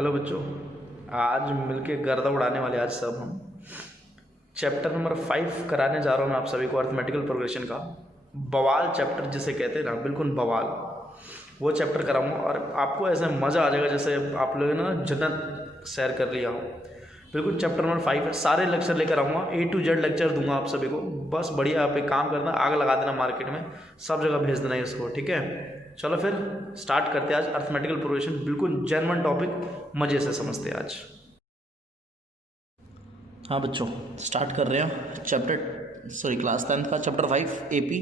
Hello बच्चों, आज मिलके गर्दा उड़ाने वाले आज सब हम चैप्टर नंबर 5 कराने जा रहा हूँ मैं आप सभी को, अर्थमेटिकल प्रोग्रेशन का बवाल चैप्टर जिसे कहते हैं ना, बिल्कुल बवाल वो चैप्टर कराऊंगा और आपको ऐसे मज़ा आ जाएगा जैसे आप लोगों ने ना जन्नत सैर कर लिया हो। बिल्कुल चैप्टर नंबर 5 है, सारे लेक्चर लेकर आऊँगा, A to Z लेक्चर दूंगा आप सभी को। बस बढ़िया आप एक काम करना, आग लगा देना मार्केट में, सब जगह भेज देना इसको, ठीक है। चलो फिर स्टार्ट करते हैं आज अर्थमेटिकल प्रोग्रेशन, बिल्कुल जेन्युइन टॉपिक, मज़े से समझते हैं आज। हाँ बच्चों, स्टार्ट कर रहे हैं क्लास 10 का चैप्टर 5 AP।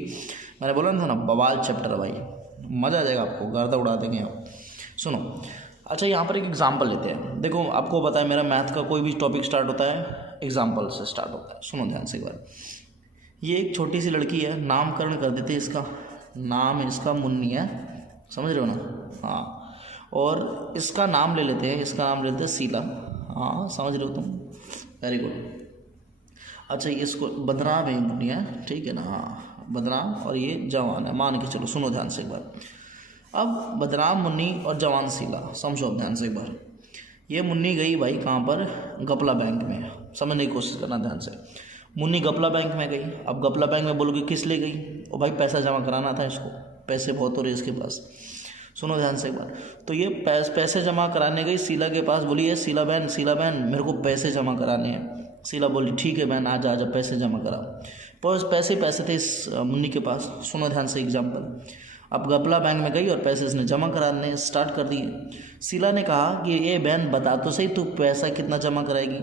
मैंने बोला था ना बवाल चैप्टर है भाई, मज़ा आ जाएगा आपको, गर्दा उड़ा देंगे आप। सुनो, अच्छा यहाँ पर एक एग्जांपल लेते हैं। देखो आपको पता है मेरा मैथ का कोई भी टॉपिक स्टार्ट होता है एग्जांपल से स्टार्ट होता है। सुनो ध्यान से एक बार, ये एक छोटी सी लड़की है, नामकरण कर देते हैं इसका, नाम इसका मुन्नी है, समझ रहे हो ना? हाँ, और इसका नाम ले लेते हैं, इसका नाम ले लेते हैं शीला। हाँ समझ रहे हो तुम, वेरी गुड। अच्छा इसको बदनाम है मुन्नी है, ठीक है ना? हाँ बदनाम, और ये जवान है, मान के चलो। सुनो ध्यान से एक बार, अब बदनाम मुन्नी और जवान शीला, समझो अब ध्यान से एक बार। ये मुन्नी गई भाई कहाँ पर? गपला बैंक में। समझने की कोशिश करना ध्यान से। मुन्नी गपला बैंक में गई। अब गपला बैंक में बोलोगे किस लिए गई? और भाई पैसा जमा कराना था इसको, पैसे बहुत हो रहे इसके पास। सुनो ध्यान से एक बार, तो ये पैसे जमा कराने गई शीला के पास। बोली है शीला बहन मेरे को पैसे जमा कराने हैं। शीला बोली ठीक है बहन, आजा पैसे जमा करा। पर पैसे थे इस मुन्नी के पास। सुनो ध्यान से एग्जाम्पल, अब गपला बैंक में गई और पैसे इसने जमा कराने स्टार्ट कर दिए। शीला ने कहा कि ये बहन बता तो सही तू पैसा कितना जमा कराएगी।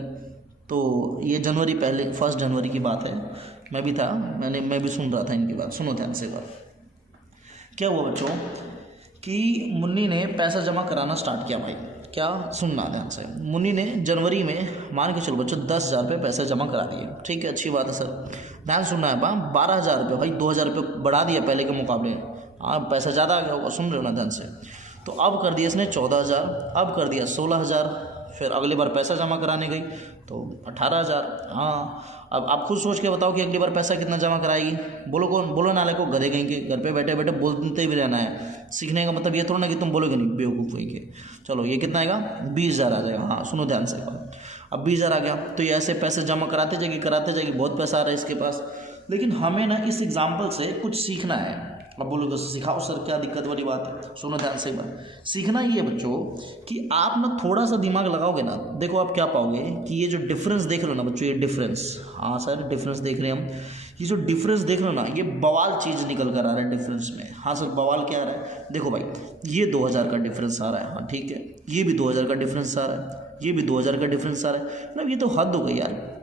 तो ये जनवरी पहले 1 जनवरी की बात है, मैं भी था, मैं भी सुन रहा था इनकी बात। सुनो ध्यान से बात, क्या हुआ बच्चों कि मुन्नी ने पैसा जमा कराना स्टार्ट किया भाई। क्या? सुनना ध्यान से। मुन्नी ने जनवरी में मान के चलो बच्चों 10,000 रुपये पैसे जमा करा दिए, ठीक है, अच्छी बात है सर। ध्यान सुनना है, 12,000 रुपये भाई, 2,000 रुपये बढ़ा दिया पहले के मुकाबले। हाँ पैसा ज़्यादा आ गया होगा, सुन रहे हो ना ध्यान से। तो अब कर दिया इसने 14,000, अब कर दिया 16,000। फिर अगली बार पैसा जमा कराने गई तो 18,000। हाँ अब आप खुद सोच के बताओ कि अगली बार पैसा कितना जमा कराएगी? बोलो कौन? बोलो नाले को, गधे कहीं के। घर पे बैठे बैठे बोलते भी रहना है। सीखने का मतलब ये थोड़ा ना कि तुम बोलोगे नहीं, बेवकूफ़ हुई के। चलो ये कितना आएगा? 20,000 आ जाएगा। हाँ सुनो ध्यान से, अब 20,000 आ गया तो ये ऐसे पैसे जमा कराते जाएगी, बहुत पैसा आ रहा है इसके पास। लेकिन हमें ना इस एग्जाम्पल से कुछ सीखना है। अब बोलोगे सिखाओ सर, क्या दिक्कत वाली बात है? सुनो ध्यान से एक बार, सीखना ये है बच्चों कि आप ना थोड़ा सा दिमाग लगाओगे ना, देखो आप क्या पाओगे कि ये जो डिफरेंस देख रहे हो ना बच्चों, ये डिफरेंस, हाँ सर डिफरेंस देख रहे हैं हम, ये जो डिफरेंस देख रहे हो ना, ये बवाल चीज़ निकल कर आ रहा है डिफरेंस में। हाँ सर बवाल क्या आ रहा है? देखो भाई, ये 2,000 का डिफरेंस आ रहा है, हाँ ठीक है, ये भी 2,000 का डिफरेंस आ रहा है, ये भी 2,000 का डिफरेंस आ रहा है। मतलब ये तो हद हो गई यार,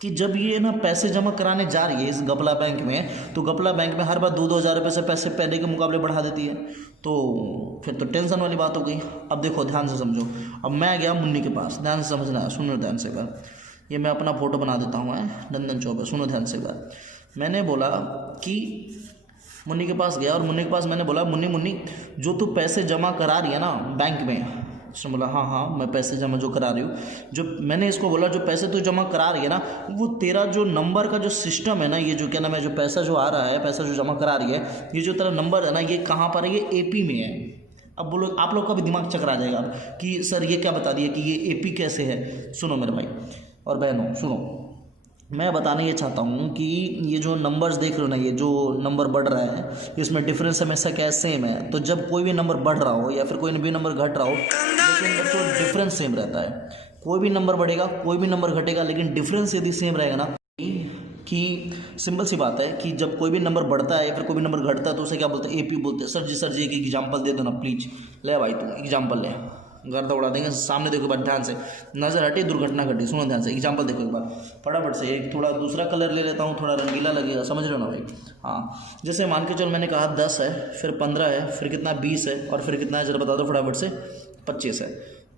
कि जब ये ना पैसे जमा कराने जा रही है इस गपला बैंक में, तो गपला बैंक में हर बार 2-2 हज़ार रुपये से पैसे पहले के मुकाबले बढ़ा देती है। तो फिर तो टेंशन वाली बात हो गई। अब देखो ध्यान से समझो, अब मैं गया मुन्नी के पास, ध्यान से समझना है, सुनो ध्यान से बात। ये मैं अपना फोटो बना देता हूँ, नंदन चौबे, सुनो ध्यान से बात। मैंने बोला कि मुन्नी के पास गया और मुन्नी के पास मैंने बोला मुन्नी जो तू पैसे जमा करा रही है ना बैंक में। उसने बोला हाँ मैं पैसे जमा जो करा रही हूँ। जो मैंने इसको बोला जो पैसे तू जमा करा रही है ना, वो तेरा जो नंबर का जो सिस्टम है ना, ये जो क्या नाम है, जो पैसा जो आ रहा है, पैसा जो जमा करा रही है, ये जो तेरा नंबर है ना, ये कहाँ पर है? ये AP में है। अब बोलो, आप लोग का भी दिमाग चकरा जाएगा अब कि सर ये क्या बता दिया कि ये AP कैसे है। सुनो मेरे भाई और बहनों, सुनो, मैं बताना ये चाहता हूँ कि ये जो नंबर्स देख रहे हो ना, ये जो नंबर बढ़ रहा है, इसमें डिफरेंस हमेशा क्या है? सेम है। तो जब कोई भी नंबर बढ़ रहा हो या फिर कोई भी नंबर घट रहा हो, लेकिन बच्चों डिफरेंस सेम रहता है। कोई भी नंबर बढ़ेगा, कोई भी नंबर घटेगा, लेकिन डिफरेंस यदि सेम रहेगा ना, कि सिंपल सी बात है कि जब कोई भी नंबर बढ़ता है या फिर कोई भी नंबर घटता है तो उसे क्या बोलते हैं? AP बोलते हैं। सर जी एक एग्जाम्पल दे दो ना प्लीज। ले भाई तू एग्जाम्पल ले, गर्दा उड़ा देंगे। सामने देखो एक बार ध्यान से, नजर हटी दुर्घटना घटी। सुनो ध्यान से, एग्जाम्पल देखो एक बार फटाफट से। एक थोड़ा दूसरा कलर ले लेता हूँ, थोड़ा रंगीला लगेगा, समझ रहे हो ना भाई? हाँ जैसे मान के चलो मैंने कहा 10 है, फिर 15 है, फिर कितना 20 है, और फिर कितना है जरा बता दो फटाफट से? 25 है।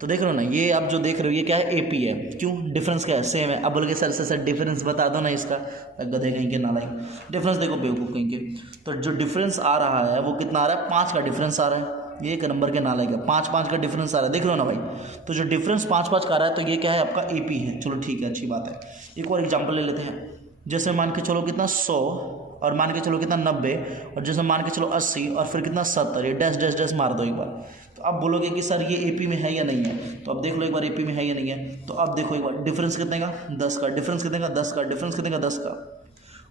तो देख रहे हो ना, ये आप जो देख रहे हो ये क्या है? AP है। क्यों? डिफरेंस क्या है? सेम है। अब बोल के सर डिफरेंस बता दो ना इसका, गधे कहीं के नालायक। डिफरेंस देखो बेवकूफ़ कहीं के। तो जो डिफरेंस आ रहा है वो कितना आ रहा है? 5 का डिफरेंस आ रहा है। ये एक नंबर के नालायक है, 5 का डिफरेंस आ रहा है, देख लो ना भाई। तो जो डिफरेंस 5 का आ रहा है तो ये क्या है? आपका AP है। चलो ठीक है, अच्छी बात है। एक और एग्जाम्पल ले लेते हैं। जैसे मान के चलो कितना 100, और मान के चलो कितना 90, और जैसे मान के चलो 80, और फिर कितना 70। ये डैश डैश डैश मार दो एक बार। तो अब बोलोगे कि सर ये एपी में है या नहीं है, तो अब देख लो एक बार एपी में है या नहीं है। तो अब देखो एक बार डिफरेंस कितने का 10 का, डिफरेंस कितने का 10 का, डिफरेंस कितने का 10 का।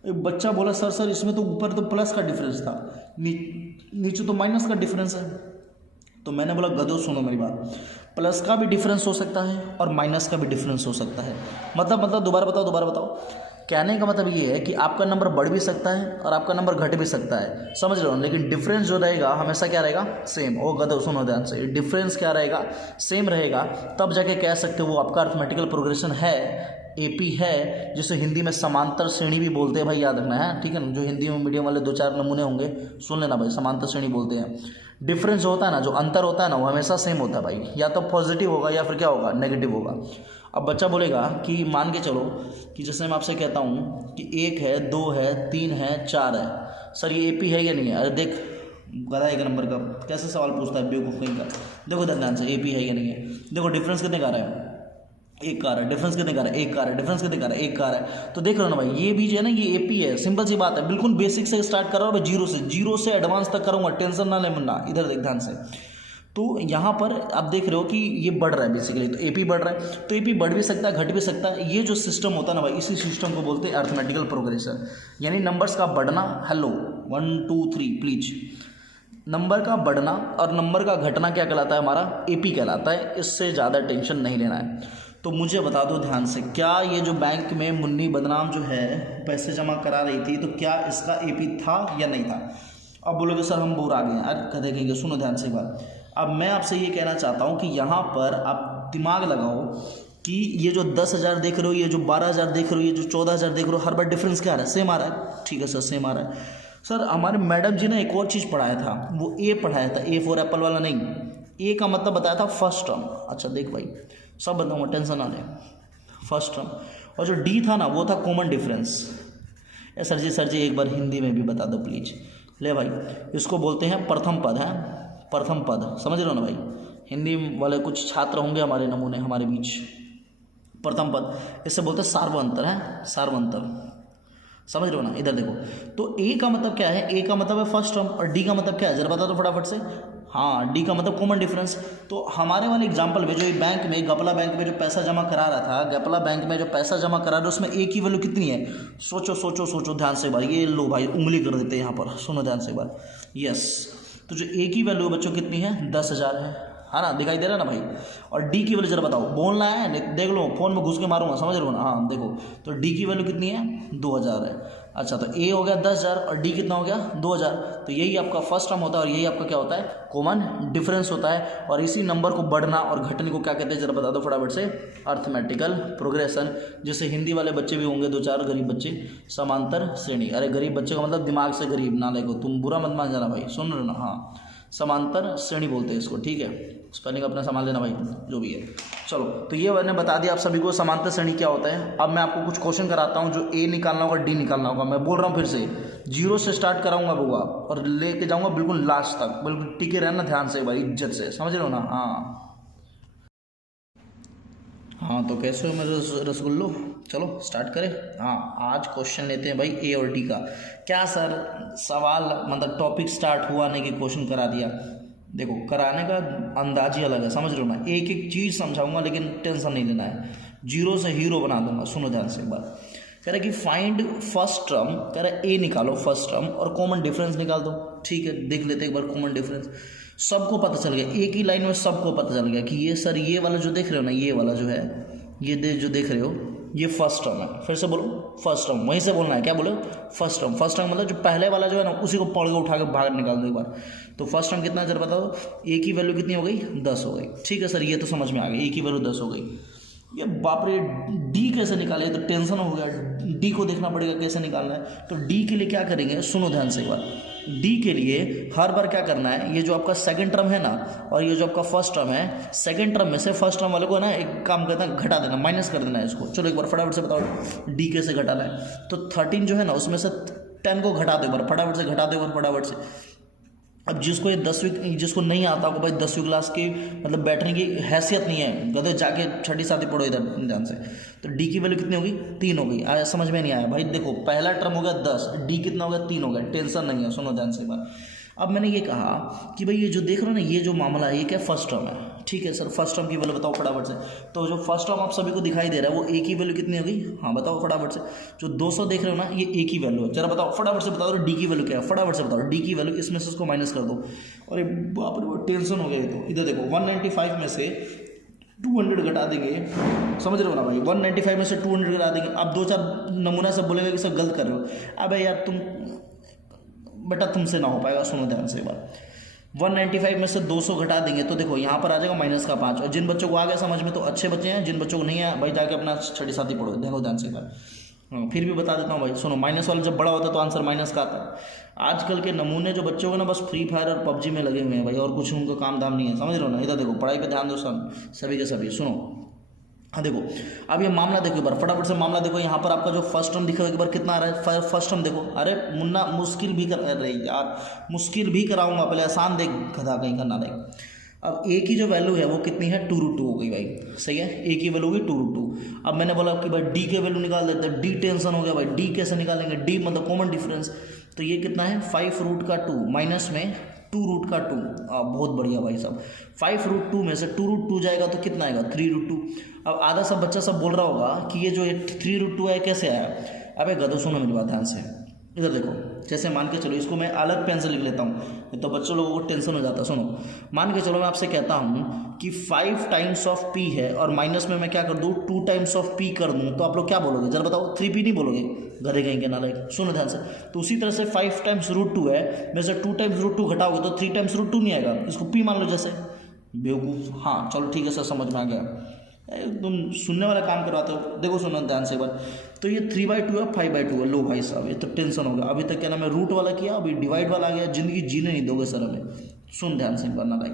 एक बच्चा बोला सर इसमें तो ऊपर तो प्लस का डिफरेंस था, नीचे तो माइनस का डिफरेंस है। तो मैंने बोला गधो सुनो मेरी बात, प्लस का भी डिफरेंस हो सकता है और माइनस का भी डिफरेंस हो सकता है। मतलब दोबारा बताओ। कहने का मतलब ये है कि आपका नंबर बढ़ भी सकता है और आपका नंबर घट भी सकता है, समझ रहे हो, लेकिन डिफरेंस जो रहेगा हमेशा क्या रहेगा, सेम। ओ गधो सुनो ध्यान से, डिफरेंस क्या रहेगा, सेम रहेगा, तब जाके कह सकते हो वो आपका अरिथमेटिकल प्रोग्रेशन है, एपी है, जिसे हिंदी में समांतर श्रेणी भी बोलते हैं भाई, याद रखना है, ठीक है ना। जो हिंदी में मीडियम वाले 2-4 नमूने होंगे सुन लेना भाई, समांतर श्रेणी बोलते हैं। डिफरेंस जो होता है ना, जो अंतर होता है ना, वो हमेशा सेम होता है भाई, या तो पॉजिटिव होगा या फिर क्या होगा, नेगेटिव होगा। अब बच्चा बोलेगा कि मान के चलो कि जैसे मैं आपसे कहता हूँ कि 1 है, 2 है, 3 है, 4 है, सर ये एपी है या नहीं है। अरे देख गधा एक नंबर का कैसे सवाल पूछता है बेवकूफ़ कहीं का। देखो ध्यान से, एपी है या नहीं है। देखो डिफरेंस कितने का आ रहा है, 1 का आ रहा है, डिफरेंस कितने का आ रहा है, 1 का आ रहा है, डिफरेंस कितने का आ रहा है, 1 का आ रहा है। तो देख रहे हो ना भाई, ये भी जो है ना, ये एपी है, सिंपल सी बात है, बिल्कुल बेसिक से स्टार्ट कर रहा हूँ भाई, जीरो से एडवांस तक करूँगा, टेंशन ना ले मुन्ना, इधर देख ध्यान से। तो यहाँ पर आप देख रहे हो कि ये बढ़ रहा है बेसिकली, तो एपी बढ़ रहा है, तो एपी बढ़ भी सकता है, घट भी सकता है। ये जो सिस्टम होता है ना भाई, इसी सिस्टम को बोलते हैं अरिथमेटिकल प्रोग्रेशन, यानी नंबर्स का बढ़ना। हेलो 1 2 3 प्लीज, नंबर का बढ़ना और नंबर का घटना क्या कहलाता है, हमारा एपी कहलाता है। इससे ज़्यादा टेंशन नहीं लेना है। तो मुझे बता दो ध्यान से, क्या ये जो बैंक में मुन्नी बदनाम जो है पैसे जमा करा रही थी, तो क्या इसका एपी था या नहीं था। अब बोलोगे सर हम बोर आ गए यार, कह देंगे सुनो ध्यान से एक बार। अब मैं आपसे ये कहना चाहता हूँ कि यहाँ पर आप दिमाग लगाओ कि ये जो 10,000 देख रहे हो, ये जो 12,000 देख रहे हो, ये जो 14,000 देख रहे हो, हर बार डिफरेंस क्या आ रहा है, सेम आ रहा है। ठीक है सर, सेम आ रहा है। सर हमारे मैडम जी ने एक और चीज़ पढ़ाया था, वो ए पढ़ाया था, ए फॉर एप्पल वाला नहीं, ए का मतलब बताया था फर्स्ट टर्म। अच्छा देख भाई, सब बताऊँगा, टेंशन ना ले, फर्स्ट टर्म। और जो डी था ना, वो था कॉमन डिफरेंस। सर जी एक बार हिंदी में भी बता दो प्लीज़। ले भाई, इसको बोलते हैं प्रथम पद, है प्रथम पद, समझ रहे हो ना भाई। हिंदी वाले कुछ छात्र होंगे हमारे नमूने हमारे बीच। प्रथम पद, इससे बोलते हैं सार्वअंतर, है सार्वअंतर, समझ रहे हो ना। इधर देखो, तो ए का मतलब क्या है, ए का मतलब है फर्स्ट टर्म, और डी का मतलब क्या है, जरा बता दो फटाफट से। हाँ, डी का मतलब कॉमन डिफरेंस। तो हमारे वाले एग्जांपल में जो बैंक में, गपला बैंक में जो पैसा जमा करा रहा था, गपला बैंक में जो पैसा जमा करा रहा है, उसमें ए की वैल्यू कितनी है, सोचो ध्यान से भाई। ये लो भाई, उंगली कर देते हैं यहाँ पर, सुनो ध्यान से एक बार। यस, तो जो ए की वैल्यू बच्चों कितनी है, 10,000 है ना, दिखाई दे रहा है ना भाई। और डी की वैल्यू जरा बताओ, बोलना है, देख लो फोन में घुस के मारूंगा, समझ रहे हो ना। हाँ देखो, तो डी की वैल्यू कितनी है, 2,000 है। अच्छा, तो ए हो गया 10,000 और डी कितना हो गया, 2,000। तो यही आपका फर्स्ट टर्म होता है और यही आपका क्या होता है, कॉमन डिफरेंस होता है। और इसी नंबर को बढ़ना और घटने को क्या कहते हैं, जरा बता दो फटाफट से। अरिथमेटिकल प्रोग्रेशन, जैसे हिंदी वाले बच्चे भी होंगे 2-4 गरीब बच्चे, समांतर श्रेणी। अरे गरीब बच्चे का मतलब दिमाग से गरीब ना लेको, तुम बुरा मत मान जाना भाई, सुन रहे ना। हाँ, समांतर श्रेणी बोलते हैं इसको, ठीक है। स्पेलिंग अपना संभाल लेना भाई, जो भी है। चलो, तो ये मैंने बता दिया आप सभी को समांतर श्रेणी क्या होता है। अब मैं आपको कुछ क्वेश्चन कराता हूँ, जो ए निकालना होगा, डी निकालना होगा। मैं बोल रहा हूँ फिर से, 0 से स्टार्ट कराऊंगा बुआ, और लेके जाऊंगा बिल्कुल लास्ट तक, बिल्कुल टिके रहना ध्यान से भाई, इज्जत से, समझ रहे हो ना। हाँ, तो कैसे हो मेरे रसगुल्लो, चलो स्टार्ट करें। हाँ, आज क्वेश्चन लेते हैं भाई ए और डी का। क्या सर सवाल मतलब टॉपिक स्टार्ट हुआ नहीं कि क्वेश्चन करा दिया। देखो, कराने का अंदाज ही अलग है, समझ रहे हो ना। एक एक चीज़ समझाऊंगा, लेकिन टेंशन नहीं लेना है, 0 से हीरो बना दूंगा। सुनो ध्यान से एक बार। कह रहा है कि फाइंड फर्स्ट टर्म, कह रहा है ए निकालो फर्स्ट टर्म और कॉमन डिफरेंस निकाल दो। ठीक है, देख लेते एक बार कॉमन डिफरेंस। सबको पता चल गया, एक ही लाइन में सबको पता चल गया कि ये सर ये वाला जो देख रहे हो ना, ये वाला जो है, ये जो देख रहे हो, ये फर्स्ट टर्म है। फिर से बोलो फर्स्ट टर्म, वहीं से बोलना है, क्या बोलो फर्स्ट टर्म। फर्स्ट टर्म मतलब जो पहले वाला जो है ना, उसी को पढ़ के उठा के बाहर निकाल दो एक बार। तो फर्स्ट टर्म कितना जरा बताओ। ए की वैल्यू कितनी हो गई, 10 हो गई। ठीक है सर, ये तो समझ में आ गई, ए की वैल्यू 10 हो गई। ये बाप रे, डी कैसे निकाले, तो टेंशन हो गया। डी को देखना पड़ेगा कैसे निकालना है। तो डी के लिए क्या करेंगे, सुनो ध्यान से एक बार। डी के लिए हर बार क्या करना है, ये जो आपका सेकंड टर्म है ना, और ये जो आपका फर्स्ट टर्म है, सेकंड टर्म में से फर्स्ट टर्म वाले को ना एक काम करना, घटा देना, माइनस कर देना है इसको। चलो एक बार फटाफट से बताओ डी कैसे घटाना है। तो 13 जो है ना, उसमें से 10 को घटा दो एक बार, फटाफट से घटा दो एक बार, फटाफट से। अब जिसको ये 10वीं, जिसको नहीं आता होगा भाई 10वीं क्लास की मतलब बैठने की हैसियत नहीं है, गधे जाके 6ठी-7ठी पढ़ो इधर ध्यान से। तो डी की वैल्यू कितनी होगी, 3 हो गई। आया समझ में नहीं आया भाई। देखो, पहला टर्म हो गया 10, डी कितना हो गया, 3 हो गया। टेंशन नहीं है, सुनो ध्यान से बात। अब मैंने ये कहा कि भाई ये जो देख रहे हो ना, ये जो मामला है ये क्या फर्स्ट टर्म है, ठीक है सर। फर्स्ट टर्म की वैल्यू बताओ फटाफट से। तो जो फर्स्ट टर्म आप सभी को दिखाई दे रहा है वो ए की वैल्यू कितनी होगी, हाँ बताओ फटाफट से। जो 200 देख रहे हो ना ये ए की वैल्यू है, जरा बताओ फटाफट से बता दो डी की वैल्यू क्या है, फटाफट से बताओ डी की वैल्यू। इसमें से उसको माइनस कर दो। अरे बाप रे टेंशन हो गया ये तो। इधर देखो 195 में से 200 घटा देंगे, समझ रहे हो ना भाई। 195 में से 200 घटा देंगे। अब 2-4 नमूना सब बोलेगा कि सब गलत कर रहे हो। अबे यार तुम बेटा तुमसे ना हो पाएगा, सुनो ध्यान से एक बार। 195 में से 200 घटा देंगे तो देखो यहाँ पर आ जाएगा -5। और जिन बच्चों को आ गया समझ में तो अच्छे बच्चे हैं, जिन बच्चों को नहीं है भाई जाके अपना छठी साथी पढ़ो। देखो ध्यान से एक बार, फिर भी बता देता हूँ भाई सुनो। माइनस वाला जब बड़ा होता है तो आंसर माइनस का आता है। आजकल के नमूने जो बच्चों को ना बस फ्री फायर और पबजी में लगे हुए हैं भाई, और कुछ उनको काम धाम नहीं है, समझ रहे हो ना। इधर देखो पढ़ाई पे ध्यान दो सभी के सभी, सुनो। हाँ देखो अब ये मामला देखो एक बार फटाफट से मामला देखो। यहाँ पर आपका जो फर्स्ट टर्म दिखा एक बार कितना आ रहा है, फर्स्ट टर्म देखो। अरे मुन्ना मुश्किल भी कर रही यार, मुश्किल भी कराऊंगा, पहले आसान देख गधा कहीं का ना देख। अब ए की जो वैल्यू है वो कितनी है 2√2 हो गई भाई, सही है। ए की वैल्यू होगी 2√2। अब मैंने बोला कि भाई डी के वैल्यू निकाल देते हैं। डी टेंशन हो गया भाई, डी कैसे निकालेंगे, डी मतलब कॉमन डिफरेंस। तो ये कितना है 5√2 माइनस में 2√2। बहुत बढ़िया भाई साहब। 5√2 में से 2√2 जाएगा तो कितना आएगा 3√2। अब आधा सब बच्चा सब बोल रहा होगा कि ये जो 3√2 है कैसे आया। अबे गधो सुनो मेरी बात ध्यान से। इधर देखो जैसे मान के चलो, इसको मैं अलग पेन से लिख लेता हूँ तो बच्चों लोगों को टेंशन हो जाता है। सुनो मान के चलो मैं आपसे कहता हूँ कि 5 टाइम्स ऑफ p है और माइनस में मैं क्या कर दूँ 2 टाइम्स ऑफ p कर दूँ, तो आप लोग क्या बोलोगे जरा बताओ। 3p नहीं बोलोगे, गधे कहीं के नालायक। सुनो ध्यान से। तो उसी तरह से 5 टाइम्स √2 है, में से 2 टाइम्स √2 घटाओगे तो 3 टाइम्स √2 नहीं आएगा, इसको p मान लो जैसे। बेवकूफ़। हाँ चलो ठीक है सर समझ में आ गया। तुम सुनने वाला काम करवाते हो। देखो सुनो ध्यान से एक बार। तो ये 3/2 है 5/2 है। लो भाई साहब ये तो टेंशन हो गया। अभी तक क्या नाम है रूट वाला किया, अभी डिवाइड वाला आ गया। जिंदगी जीने नहीं दोगे सर हमें। सुन ध्यान से एक बार ना भाई।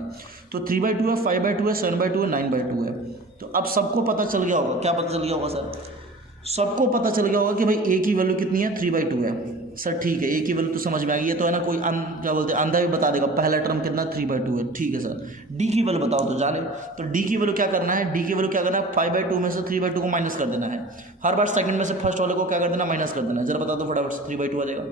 तो 3/2 है 5/2 है 7/2 है 9/2 है। तो अब सबको पता चल गया होगा, क्या पता चल गया होगा सर, सबको पता चल गया होगा कि भाई ए की वैल्यू कितनी है 3/2 है। सर ठीक है ए की वैल्यू तो समझ में आ गई। ये तो है ना कोई क्या बोलते हैं अंधा भी बता देगा पहला टर्म कितना 3/2 है। ठीक है सर डी की वैल्यू बताओ तो जाने। तो डी की वैल्यू क्या करना है, डी की वैल्यू क्या करना है 5/2 में से 3/2 को माइनस कर देना है। हर बार सेकंड में से फर्स्ट वाले को क्या कर देना माइनस कर देना है। जरा बता दो फटाफट से 3/2 आ जाएगा।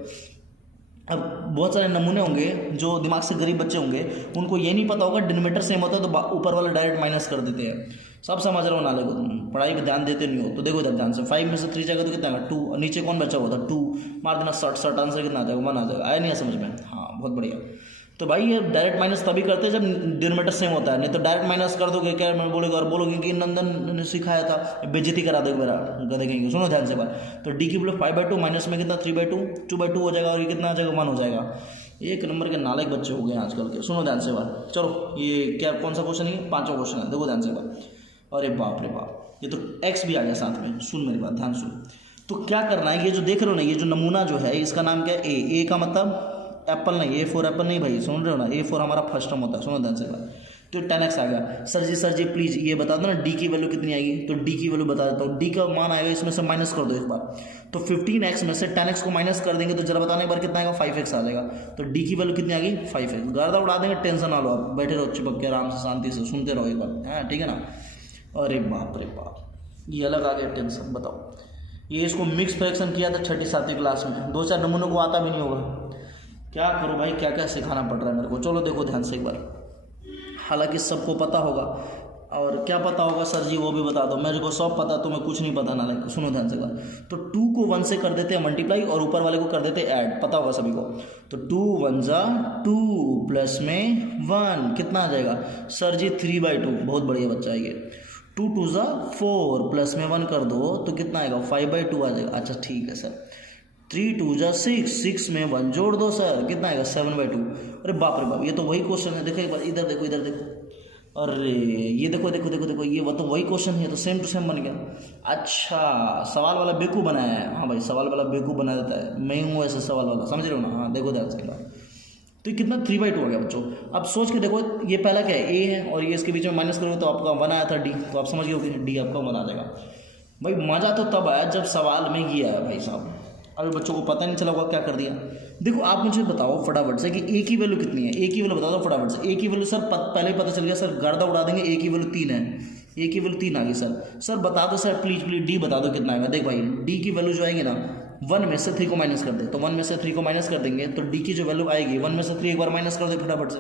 अब बहुत सारे नमूने होंगे जो दिमाग से गरीब बच्चे होंगे, उनको ये नहीं पता होगा डिनोमिनेटर सेम होता है तो ऊपर वाला डायरेक्ट माइनस कर देते हैं। सब समझ रहे हो नाले को, तुम पढ़ाई पे ध्यान देते नहीं हो। तो देखो इधर ध्यान से 5 में से 3 जाएगा तो कितना आएगा 2, और नीचे कौन बचा हुआ था 2, मार देना 60 आंसर कितना आ जाएगा 1 आ जाएगा। आया नहीं है समझ में, हाँ बहुत बढ़िया। तो भाई ये डायरेक्ट माइनस तभी करते हैं जब डिनोमिनेटर सेम होता है, नहीं तो डायरेक्ट माइनस कर दोगे क्या मैं बोलेगा, और बोलोगे कि नंदन ने सिखाया था, बेइज्जती करा दोगे मेरा गधे कहेंगे। सुनो ध्यान से बात। तो डी की वैल्यू 5/2 माइनस में कितना 3/2 2/2 हो जाएगा, और ये कितना आ जाएगा 1 हो जाएगा। एक नंबर के नालायक बच्चे हो गए हैं आजकल के। सुनो ध्यान से बात। चलो ये क्या कौन सा क्वेश्चन है, 5वां क्वेश्चन है। देखो ध्यान से बात। अरे बाप रे बाप ये तो एक्स भी आ गया साथ में। सुन मेरी बात ध्यान सुन। तो क्या करना है, ये जो देख रहे हो ना ये जो नमूना जो है इसका नाम क्या है ए का मतलब एप्पल नहीं, A फॉर एप्पल नहीं भाई, सुन रहे हो ना। A फॉर हमारा फर्स्ट टर्म होता है। सुनो ध्यान से बात। तो 10x आ गया। सर जी प्लीज़ ये बता दो ना डी की वैल्यू कितनी आएगी। तो डी की वैल्यू बता देता हूँ। डी का मान आएगा इसमें से माइनस कर दो एक बार। तो 15x में से 10x को माइनस कर देंगे तो जरा बताने एक बार कितना आएगा 5x आ जाएगा। तो डी की वैल्यू कितनी आ गई 5x। गर्दा उड़ा देंगे, टेंशन ना लो आप, बैठे रहो चिपक के आराम से शांति से सुनते रहो एक बार। हाँ ठीक है ना। अरे बाप रे बाप ये अलग आ गया टेंशन। बताओ ये इसको मिक्स फ्रैक्शन किया था 6ठी 7वीं क्लास में, 2-4 नमूनों को आता भी नहीं होगा। क्या करूँ भाई, क्या क्या सिखाना पड़ रहा है मेरे को। चलो देखो ध्यान से एक बार। हालांकि सबको पता होगा, और क्या पता होगा सर जी वो भी बता दो। मेरे को सब पता, तुम्हें कुछ नहीं पता ना। सुनो ध्यान से बात। तो 2 को 1 से कर देते हैं मल्टीप्लाई, और ऊपर वाले को कर देते हैं ऐड, पता होगा सभी को। तो 2 1 जा 2 प्लस में 1 कितना आ जाएगा सर जी 3/2। बहुत बढ़िया बच्चा है ये। 2 2 जा 4 प्लस में 1 कर दो तो कितना आएगा 5/2 आ जाएगा। अच्छा ठीक है सर। 3 2 जा 6 6 में 1 जोड़ दो सर कितना आएगा 7/2। अरे बाप रे बाप ये तो वही क्वेश्चन है। देखो एक बार इधर देखो, इधर देखो। अरे ये देखो देखो देखो देखो ये तो वही क्वेश्चन है, तो सेम टू सेम बन गया। अच्छा सवाल वाला बेवकूफ़ बनाया है। हाँ भाई सवाल वाला बेवकूफ़ बना देता है, मैं हूँ ऐसे सवाल वाला, समझ रहे हो ना। हाँ देखो ध्यान से बात। तो ये कितना 3/2 हो गया बच्चों। अब सोच के देखो ये पहला क्या है ए है, और ये इसके बीच में माइनस करोगे तो आपका 1 आया था डी, तो आप समझ गए कि डी आपका 1 आ जाएगा। भाई मज़ा तो तब आया जब सवाल में ये आया भाई साहब। अभी बच्चों को पता नहीं चला होगा क्या कर दिया। देखो आप मुझे बताओ फटाफट से कि ए की वैल्यू कितनी है। ए की वैल्यू बता दो फटाफट से। ए की वैल्यू सर पहले ही पता चल गया सर, गर्दा उड़ा देंगे। ए की वैल्यू 3 है। ए की वैल्यू 3 आ गई सर। सर बता दो सर प्लीज़ डी बता दो कितना आएगा। देख भाई डी की वैल्यू जो आएगी ना 1 में से 3 को माइनस कर दे, तो 1 में से 3 को माइनस कर देंगे तो डी की जो वैल्यू आएगी 1 में से 3 एक बार माइनस कर दे फटाफट से,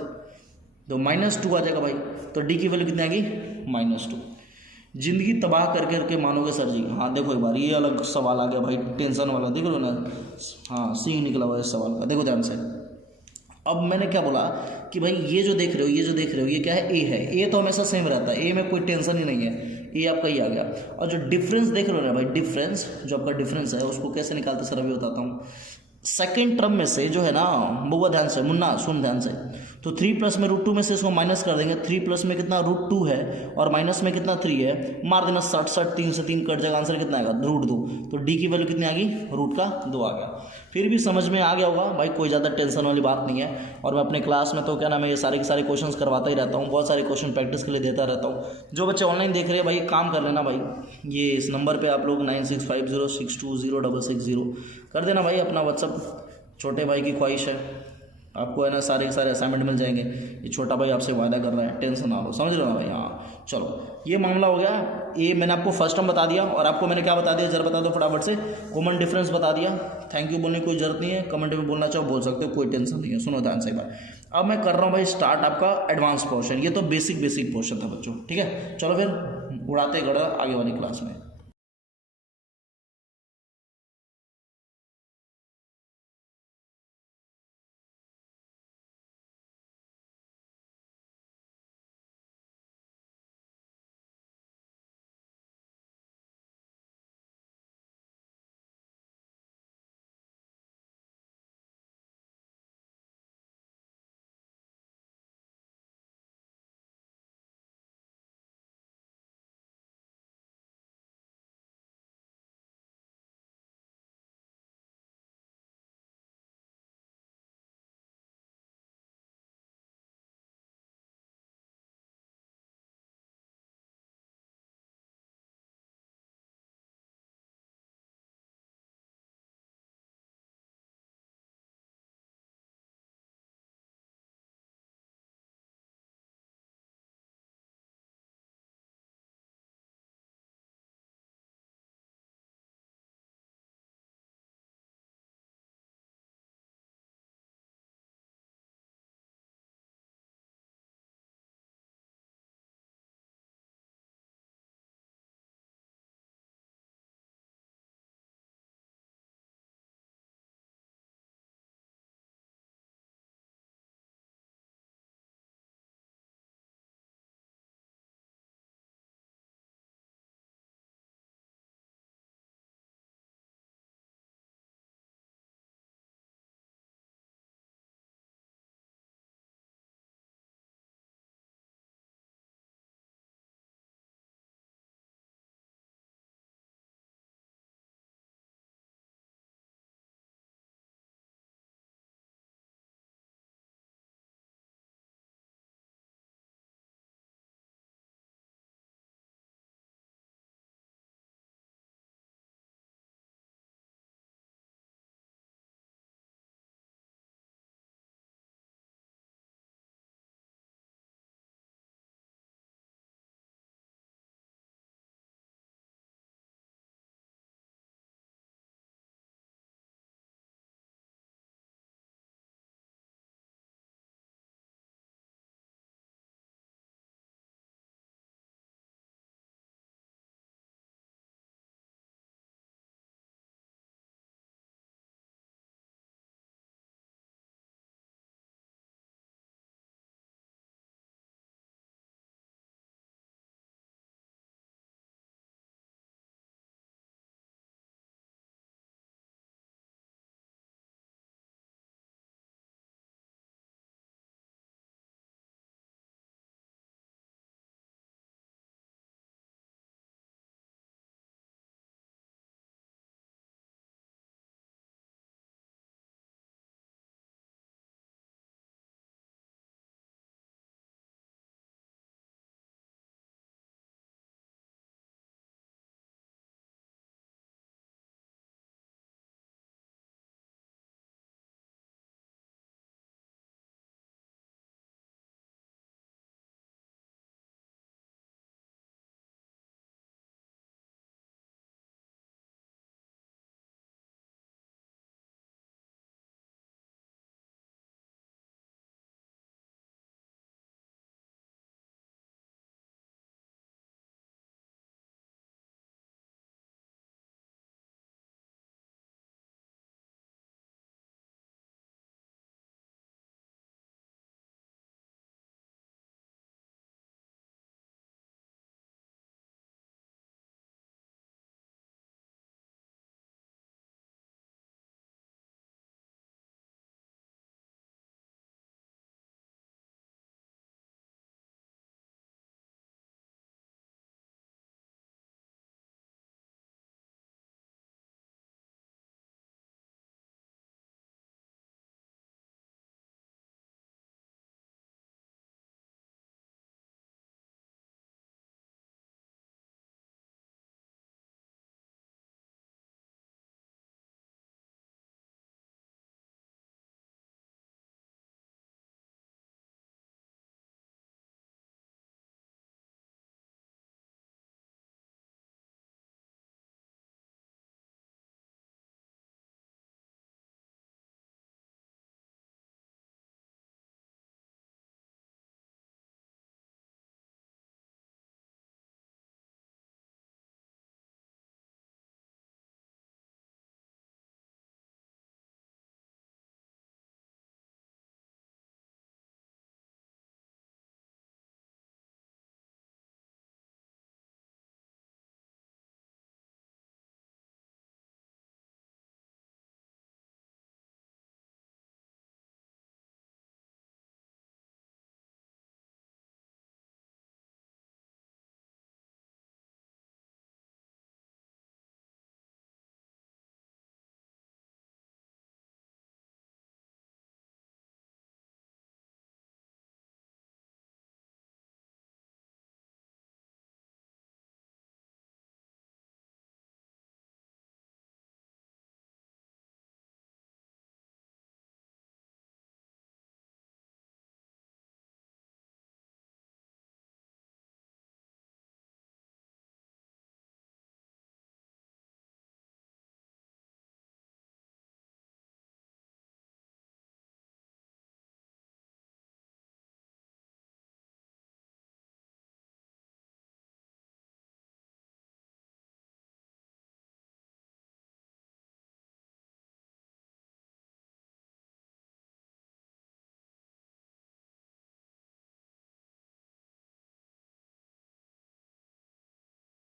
तो -2 आ जाएगा भाई। तो डी की वैल्यू कितनी आ गई? -2। जिंदगी तबाह करके मानोगे सर जी? हाँ देखो एक बार ये अलग सवाल आ गया भाई, टेंशन वाला, देख लो ना। हाँ सीन निकला हुआ है इस सवाल का, देखो ध्यान से। अब मैंने क्या बोला कि भाई ये जो देख रहे हो ये क्या है? ए है। ए तो हमेशा सेम रहता है, ए में कोई टेंशन ही नहीं है, ये आपका ही आ गया। और जो डिफरेंस देख रहे हो ना भाई, डिफरेंस जो आपका डिफरेंस है उसको कैसे निकालते सर अभी बताता हूँ। सेकेंड टर्म में से जो है ना, बउआ ध्यान से, मुन्ना सुन ध्यान से, तो 3 प्लस में √2 में से इसको माइनस कर देंगे। 3 प्लस में कितना? √2 है, और माइनस में कितना? 3 है, मार देना 60 3 से 3 कट जाएगा, आंसर कितना आएगा? √2। तो डी की वैल्यू कितनी आ गई? √2 आ गया। फिर भी समझ में आ गया होगा भाई, कोई ज़्यादा टेंशन वाली बात नहीं है। और मैं अपने क्लास में तो क्या नाम है, ये सारे के सारे क्वेश्चन करवाता ही रहता हूँ, बहुत सारे क्वेश्चन प्रैक्टिस के लिए देता रहता हूँ। जो बच्चे ऑनलाइन देख रहे हैं भाई, काम कर लेना भाई, ये इस नंबर पर आप लोग 9650620620 कर देना भाई अपना व्हाट्सअप। छोटे भाई की ख्वाहिश है, आपको है ना सारे के सारे असाइनमेंट मिल जाएंगे। ये छोटा भाई आपसे वादा कर रहा है, टेंशन ना लो, समझ रहे हो ना भाई? हाँ चलो, ये मामला हो गया। ये मैंने आपको फर्स्ट टर्म बता दिया, और आपको मैंने क्या बता दिया जरा बता दो फटाफट से, कॉमन डिफरेंस बता दिया। थैंक यू बोलने की कोई जरूरत नहीं है, कमेंट में बोलना चाहो बोल सकते हो, कोई टेंशन नहीं है। सुनो ध्यान से एक बार, अब मैं कर रहा हूँ भाई स्टार्ट आपका एडवांस पोर्शन। ये तो बेसिक पोर्शन था बच्चों, ठीक है। चलो फिर उड़ाते गड़ा आगे वाली क्लास में।